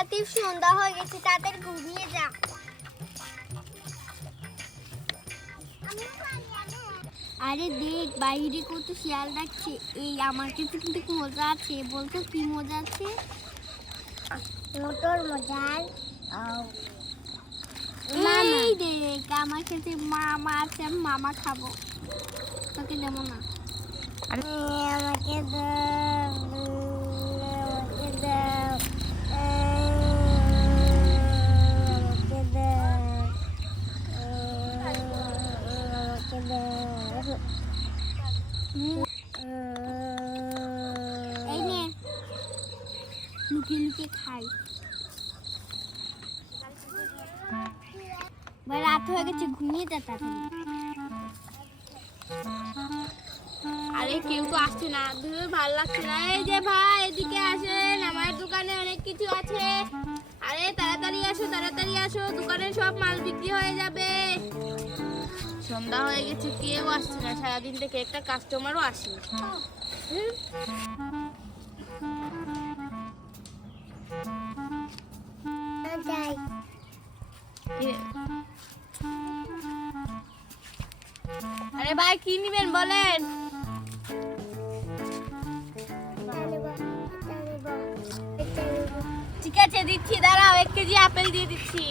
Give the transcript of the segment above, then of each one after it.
এত সন্ধ্যা হয়ে গেছে, তাড়াতাড়ি ঘুমিয়ে যা। আরে দেখ বাইরে কত শিয়াল ডাকছে। এই আমার কাছে কিন্তু মজা আছে, বলতো কি মজা আছে? মোটর মজার। এই দেখ আমার কাছে মামা আছে, আমি মামা খাবো, তোকে দেবো না। আমাকে দাও, আমাকে দাও, আমাকে দাও, আমাকে দাও। এই নে, লুকিয়ে লুকিয়ে খাই। রাত হয়ে গেছে, ঘুমিয়ে যা তাড়াতাড়ি। আরে কেউ তো আসছে না, ভালো লাগছে না। এই যে ভাই এদিকে আসেন, আমার দোকানে অনেক কিছু আছে। আরে তাড়াতাড়ি আসো, তাড়াতাড়ি আসো, দোকানে সব মাল বিক্রি হয়ে যাবে। সন্ধ্যা হয়ে গেছে, কেউ আসছে না, সারাদিন থেকে একটা কাস্টমারও আসেনি। আরে ভাই কি নিবেন বলেন? ঠিক আছে দিচ্ছি, দাঁড়াও 1 কেজি আপেল দিয়ে দিচ্ছি।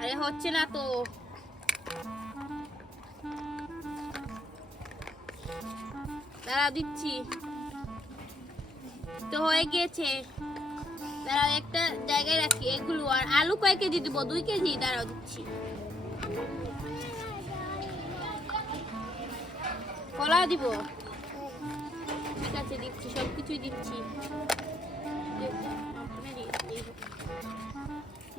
আরে হচ্ছে না তো, দাঁড়াও দিচ্ছি তো, হয়ে গিয়েছে। দাঁড়াও একটা জায়গায় রাখি এগুলো। আর আলু কয় কেজি দিব? 2 কেজি। দাঁড়াও দিচ্ছি। কলা দিব? ঠিক আছে দিচ্ছি, সবকিছুই দিচ্ছি।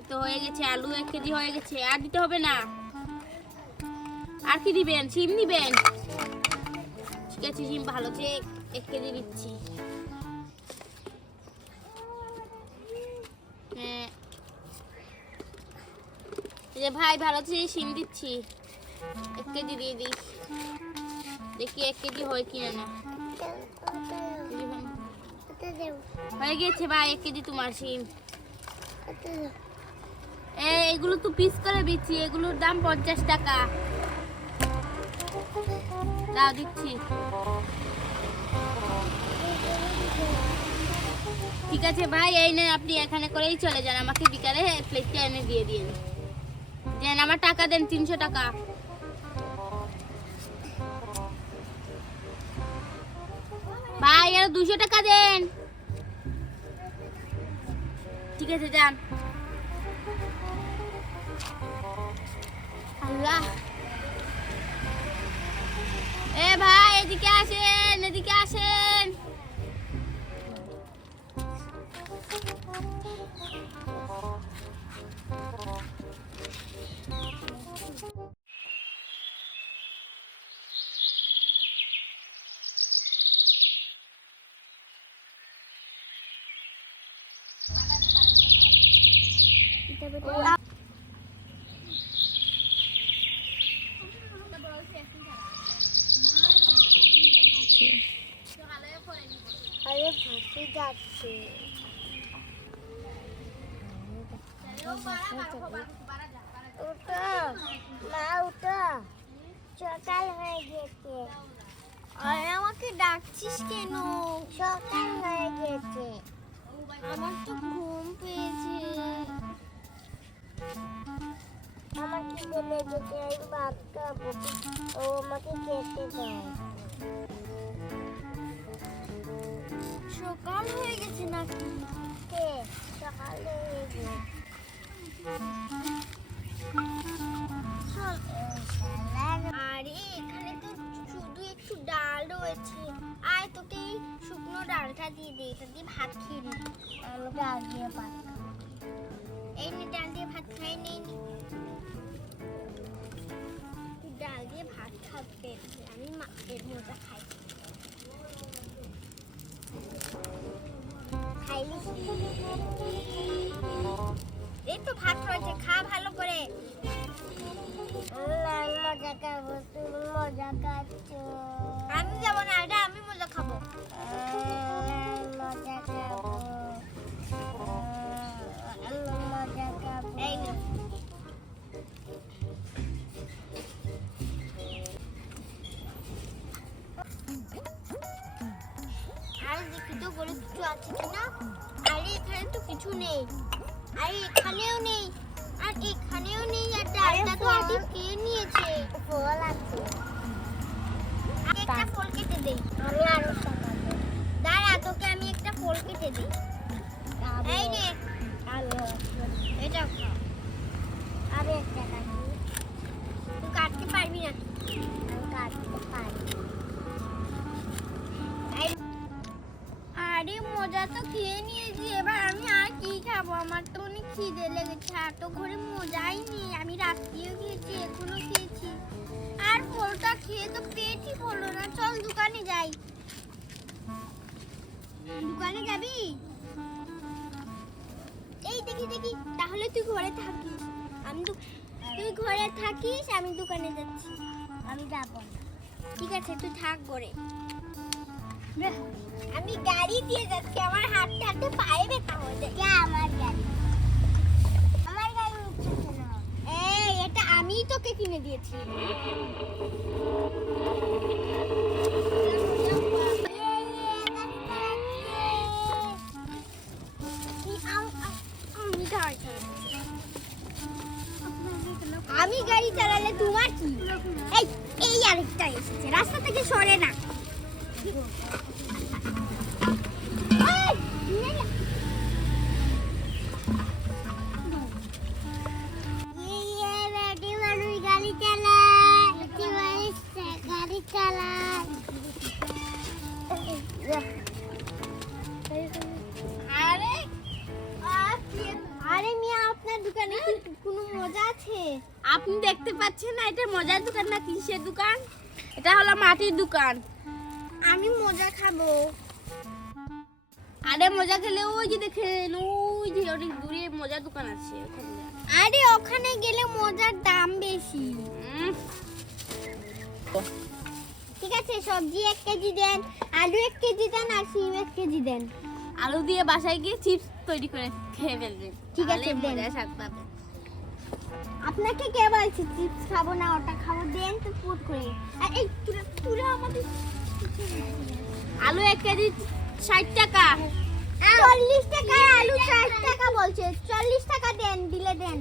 তো হয়ে গেছে, আলু 1 কেজি হয়ে গেছে। আর দিতে হবে না। আর কি দিবেন? সিম দিবেন? ঠিক আছে সিম ভালো, 1 কেজি দিচ্ছি। হ্যাঁ এই যে ভাই ভালো আছে, সিম দিচ্ছি, 1 কেজি দিয়ে দিই। দেখি 1 কেজি হয় কিনা না। হয়ে গেছে ভাই 1 কেজি তোমার সিম। এগুলো তো পিস করে দিচ্ছি, এগুলোর দাম 50 টাকা। দাও দিচ্ছি। ঠিক আছে ভাই, এই নেন, আপনি এখানে করেই চলে যান, আমাকে বিকালে প্লেটটা এনে দিয়ে দিন। দেন আমার টাকা দেন, 300 টাকা। ভাই আর 200 টাকা দেন। ঠিক আছে যান। আল্লাহ, এ ভাই এদিকে আসেন, এদিকে আসেন। আরে ফাঁসি যাচ্ছে। উঠো মা, উঠো, সকাল হয়ে গেছে। আরে আমাকে ডাকছিস কেন? সকাল হয়ে গেছে। আমার তো ঘুম পেয়েছে। আমার খিদে লেগেছে, আমি ভাত খাবো, ও আমাকে খেতে দাও। সকাল হয়ে গেছে নাকি? কে সকাল হয়ে গেছে? আরে এখানে তো শুধু একটু ডাল রয়েছে। আয় তোকে এই শুকনো ডালটা দিয়ে দে, এটা দিয়ে ভাত খেয়ে নি। আমি ডাল দিয়ে ভাত খাবো। এই নে ডাল দিয়ে ভাত খাই নেই নি। তুই ডাল দিয়ে ভাত খাবে, আমি এর মজা খাই। খাইলিস? এই তো ভাত রয়েছে, খা ভালো করে। না, মজা খাবো, তুমি মজা খাচ্ছ? আমি যাবো না, এটা আমি মজা খাবো। মজা খাবো, মজা খাবো। এই নে। আর দেখি তো গরু কিছু আছে কিনা। আরে এখানে তো কিছু নেই, আরে এখানেও নেই, আর এখানেও নেই, আর ডালটা তো আদি খেয়ে নিয়েছে। ফল আছে, একটা ফল কেটে দেই। আমি আরো দাঁড়া, তোকে আমি একটা ফল কেটে দিই। এই নে, এটা খা। আরে একটা কাটি। তুই কাটতে পারবি না? আমি কাটতে পারি। আরে মজা তো খেয়ে নিয়েছি, এবার আমি আর কি খাবো? আমার তো অনেক খিদে লেগেছে, আর তো ঘরে মজাই নেই। আমি রাত্রিও খেয়েছি, এখনো খেয়েছি, আর ফলটা খেয়ে তো পেটই ভরলো না। চল দোকানে যাই। দোকানে যাবি? এই দেখি দেখি, তাহলে তুই ঘরে থাকিস। তুই ঘরে থাকিস, আমি দোকানে যাচ্ছি। আমি যাব না। ঠিক আছে, তুই থাক ঘরে। আমি গাড়ি দিয়ে যাচ্ছি, আমার হাঁটতে হাঁটতে পায়ে ব্যথা হয়ে যায়। আমার গাড়ি উঠছে কেন? এই এটা আমিই তোকে কিনে দিয়েছি। আমি গাড়ি চালালে তোমার কি? এই এই আরেকটা এসেছে, রাস্তা থেকে সরে না। আরে মিয়া, আপনার দোকানে কি কোনো মজা আছে? আপনি দেখতে পাচ্ছেন না এটা মজার দোকান না কিসের দোকান? এটা হলো মাটির দোকান। আমি মজা খাবো। আরে মজা খেলে ওই যে দেখেন, ওই যে অনেক দূরে মজার দোকান আছে ওখানে যান। আরে ওখানে গেলে মজার দাম বেশি। ঠিক আছে, সবজি 1 কেজি দেন, আলু 1 কেজি দেন, আর সিম 1 কেজি দেন। আলু দিয়ে বাসায় গিয়ে চিপস তৈরি করে খেয়ে ফেলবেন। ঠিক আছে, দেন। মজা স্বাদ পাবেন। আপনাকে কে বলছে চিপস খাবো না, ওটা খাবো? দেন তো ফুট করে। আর এই তুরা আমাদের আলু 1 কেজি 60 টাকা। 40 টাকা, আলু 60 টাকা বলছে। 40 টাকা দেন, দিলে দেন।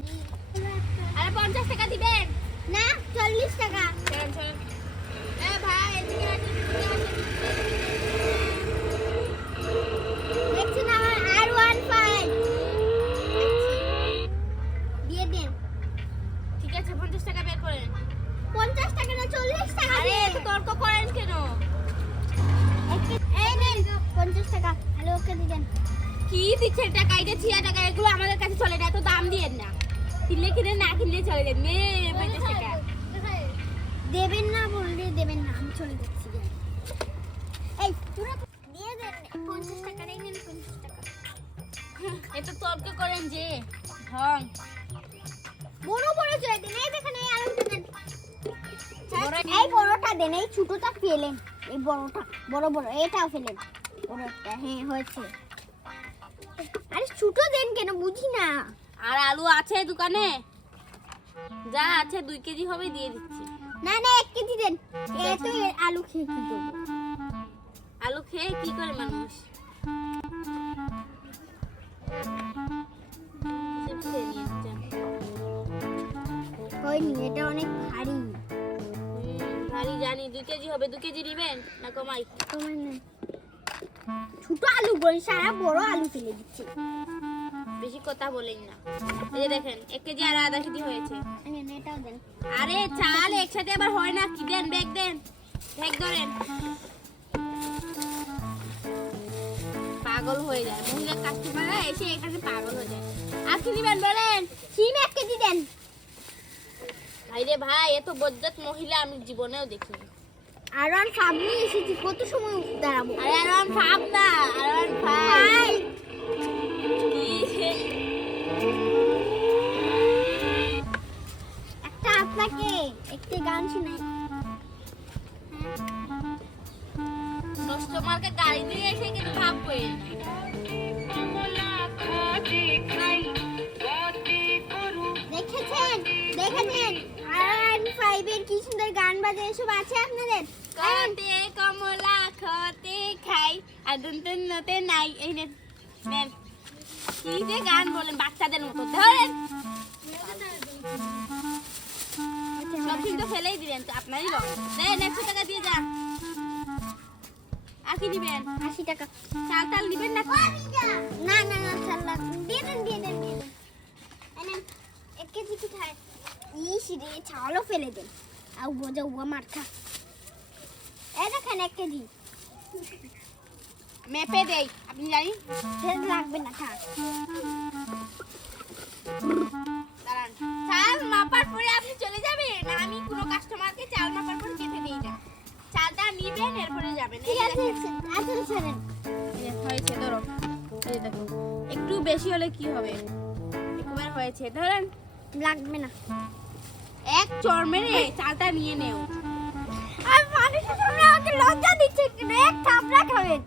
আরে 50 টাকা দিবেন না, 40 টাকা। চলেন চলেন। এ ভাই এদিকে আসেন, দেখছেন আমার R15 দিয়ে দেন। ঠিক আছে 50 টাকা বের করেন। 50 টাকা না, 40 টাকা আরে দেন। এত তর্ক করেন কেন? এই নেন 50 টাকা, আলু 1 কেজি দেন। কি দিচ্ছেন টাকা? এটা 6 টাকা, এগুলো আমাদের কাছে চলে না, এত দাম দিয়েন না। কিনলে কিনে, না কিনলে চলে যান। 50 টাকা দেবেন না বললে দেবেন না, আমি চলে যাচ্ছি। এই তোরা দিয়ে দেন 50 টাকা, নেই নেন 50 টাকা। এত তর্ক করেন যে ঢং। বড় বড় চলে দেন। এই দেখেন, এই আলুটা দেন। এই বড়টা দেন, এই ছোটটা ফেলেন। এই বড়টা, বড় বড় এটাও ফেলেন। বড়টা হ্যাঁ হয়েছে। আরে ছোট দেন কেন, বুঝি না। আর আলু আছে দোকানে? যা আছে 2 কেজি হবে, দিয়ে দিচ্ছি। না না, 1 কেজি দেন। এত আলু খেয়ে কি করবো? আলু খেয়ে কি করে মানুষ? হয়নি, এটা অনেক ভারী। ভারী জানি। 2 কেজি হবে, 2 কেজি নেবেন না কমাই? তোমার না, ছোট আলু বলি, সারা বড় আলু ফেলে দিচ্ছে। বেশি কথা বলেন না। এই যে দেখেন 1 কেজি আর আধা কেজি হয়েছে। এটাও দেন। আরে চাল একসাথে আবার হয় না কি? দেন, ব্যাগ দেন, ব্যাগ ধরেন। পাগল হয়ে যায় মহিলা কাস্টমাররা, এসে এখানে পাগল হয়ে যায়। আর কি নেবেন বলেন? সিম 1 কেজি দেন। ভাইরে ভাই, এত বজ্জাত মহিলা আমি জীবনেও দেখিনি। আর অন সামনে এসেছি, কত সময় দাঁড়াবো? আরে আরন ভাব না, আরন ভাই। একটা আপনাকে একটা গান শোনাই। কাস্টমারকে গাড়ি দিয়ে এসে কিন্তু ভাববে দেখেছেন আর 5 এর কি সুন্দর গান বাজে এসব আছে আপনাদের কতে কমলা খতে খাই আর দুনতেন নতে নাই এই নেন নেন কি যে গান বলেন বাচ্চাদের মতো ধরেন সব কিন্তু ফেলেই দিলেন তো আপনারই লস দেন 100 টাকা দিয়ে যান আর কি দিবেন 80 টাকা চাল টাল দিবেন না না না না চাল্লা দিয়ে দেন এনেন 1 কেজি পিঠায় ইস রে চালও ফেলে দেন আউ গোজা উয়া মারখা এই দেখেন 1 কেজি মেপে দেই আপনি জানি তেল লাগবে না থাক দাঁড়ান চাল মাপার পরে আপনি চলে যাবেন আমি কোনো কাস্টমারকে চাল মাপার পর যেতে দেই না চালটা নিবেন এরপরে যাবেন ঠিক আছে আসলে ছাড়েন এই হয়েছে ধরো এই দেখো একটু বেশি হলে কি হবে একবার হয়েছে ধরেন লাগবে না এক চড় মেরে চালটা নিয়ে নেও আর মানুষের সামনে আমাকে লজ্জা দিচ্ছে এক থাপড়া খাবেন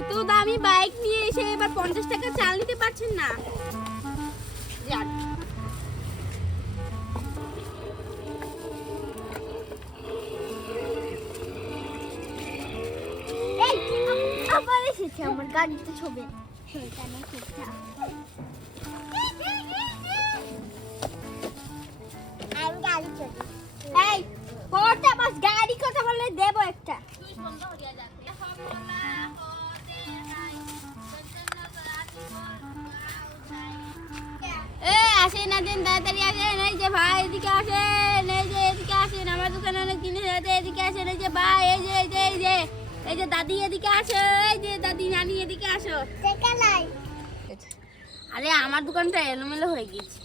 এত দামি বাইক নিয়ে এসে এবার 50 টাকা চাল নিতে পারছেন না যান এই আবার এসেছে আমার গাড়িতে ছবি সেটা নিয়ে ঠিকঠাক আমি গাড়ি চলি এই পড়তে বাস গাড়ি কথা বলে দেবো একটা তুই বন্ধ হইয়া যাচ্ছে কমলা হতে নাই এ আসেন আসেন তাড়াতাড়ি আসেন এই যে ভাই এদিকে আসেন এই যে এদিকে আসেন আমার দোকানে অনেক জিনিস আছে এদিকে আসেন এই যে ভাই এই যে দাদি এদিকে আসো এই যে দাদি নানি এদিকে আসো চেকালাই আরে আমার দোকানটা এলোমেলো হয়ে গেছে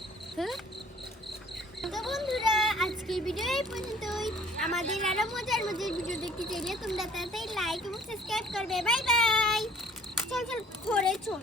তো বন্ধুরা আজকের ভিডিও এই পর্যন্তই আমাদের আরো মজার ভিডিও দেখতে চাইলে তোমরা তাড়াতাড়ি লাইক এবং সাবস্ক্রাইব করবে বাই বাই চল চল ঘরে চল